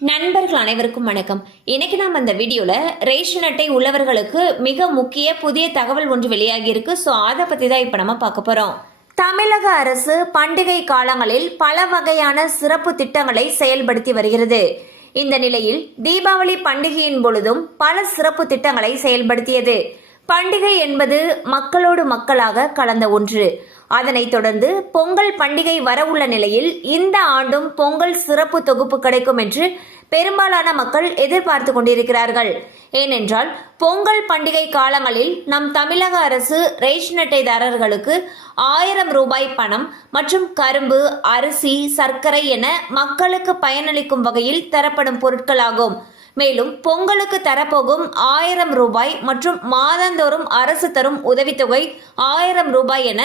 நண்பர்கள் அனைவருக்கும் வணக்கம். இன்னைக்கு நாம் அந்த வீடியோவில் ரேஷன் அட்டை உள்ளவர்களுக்கு மிக முக்கிய புதிய தகவல் ஒன்று வெளியாகி இருக்கு. ஸோ அதை பற்றி தான் இப்போ நம்ம பார்க்க போகிறோம் தமிழக அரசு பண்டிகை காலங்களில் பல வகையான சிறப்பு திட்டங்களை செயல்படுத்தி வருகிறது. இந்த நிலையில் தீபாவளி பண்டிகையின் பொழுதும் பல சிறப்பு திட்டங்களை செயல்படுத்தியது. பண்டிகை என்பது மக்களோடு மக்களாக கலந்த ஒன்று. அதனைத் தொடர்ந்து பொங்கல் பண்டிகை வரவுள்ள நிலையில் இந்த ஆண்டும் பொங்கல் சிறப்பு தொகுப்பு கிடைக்கும் என்று பெரும்பாலான மக்கள் எதிர்பார்த்து கொண்டிருக்கிறார்கள். ஏனென்றால் பொங்கல் பண்டிகை காலங்களில் நம் தமிழக அரசு ரேஷன் அட்டைதாரர்களுக்கு ஆயிரம் ரூபாய் பணம் மற்றும் கரும்பு அரிசி சர்க்கரை என மக்களுக்கு பயனளிக்கும் வகையில் தரப்படும் பொருட்களாகும். மேலும் பொங்கலுக்கு தரப்போகும் ஆயிரம் ரூபாய் மற்றும் மாதந்தோறும் அரசு தரும் உதவித்தொகை ஆயிரம் ரூபாய் என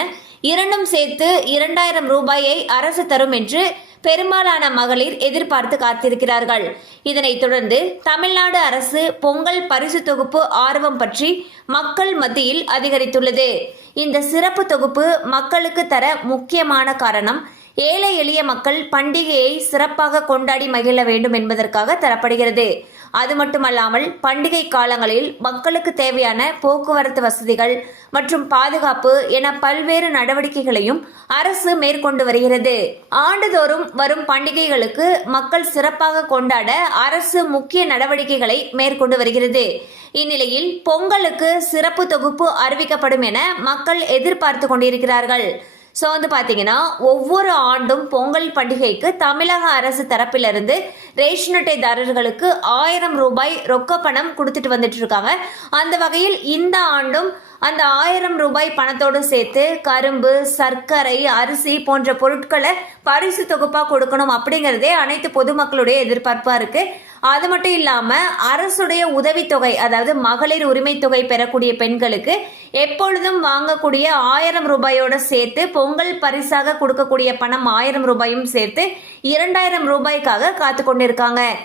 இரண்டும் சேர்த்து இரண்டாயிரம் ரூபாயை அரசு தரும் என்று பெரும்பாலான மகளிர் எதிர்பார்த்து காத்திருக்கிறார்கள். இதனைத் தொடர்ந்து தமிழ்நாடு அரசு பொங்கல் பரிசு தொகுப்பு ஆர்வம் பற்றி மக்கள் மத்தியில் அதிகரித்துள்ளது. இந்த சிறப்பு தொகுப்பு மக்களுக்கு தர முக்கியமான காரணம் ஏழை எளிய மக்கள் பண்டிகையை சிறப்பாக கொண்டாடி மகிழ வேண்டும் என்பதற்காக தரப்படுகிறது. அது மட்டுமல்லாமல் பண்டிகை காலங்களில் மக்களுக்கு தேவையான போக்குவரத்து வசதிகள் மற்றும் பாதுகாப்பு என பல்வேறு நடவடிக்கைகளையும் அரசு மேற்கொண்டு வருகிறது. ஆண்டுதோறும் வரும் பண்டிகைகளுக்கு மக்கள் சிறப்பாக கொண்டாட அரசு முக்கிய நடவடிக்கைகளை மேற்கொண்டு வருகிறது. இந்நிலையில் பொங்கலுக்கு சிறப்பு தொகுப்பு அறிவிக்கப்படும் என மக்கள் எதிர்பார்த்து கொண்டிருக்கிறார்கள். ஸோ வந்து பார்த்தீங்கன்னா ஒவ்வொரு ஆண்டும் பொங்கல் பண்டிகைக்கு தமிழக அரசு தரப்பிலிருந்து ரேஷன் அட்டைதாரர்களுக்கு ஆயிரம் ரூபாய் ரொக்க பணம் கொடுத்துட்டு வந்துட்டு இருக்காங்க. அந்த வகையில் இந்த ஆண்டும் அந்த ஆயிரம் ரூபாய் பணத்தோடு சேர்த்து கரும்பு சர்க்கரை அரிசி போன்ற பொருட்களை பரிசு தொகுப்பாக கொடுக்கணும் அப்படிங்கிறதே அனைத்து பொதுமக்களுடைய எதிர்பார்ப்பாக இருக்கு. அது மட்டும் இல்லாமல் அரசுடைய உதவித்தொகை அதாவது மகளிர் உரிமை தொகை பெறக்கூடிய பெண்களுக்கு எப்பொழுதும் வாங்கக்கூடிய ஆயிரம் ரூபாயோட சேர்த்து பொங்கல் பரிசாக கொடுக்கக்கூடிய பணம் ஆயிரம் ரூபாயும் சேர்த்து இரண்டாயிரம் ரூபாய்க்காக காத்து கொண்டிருக்காங்க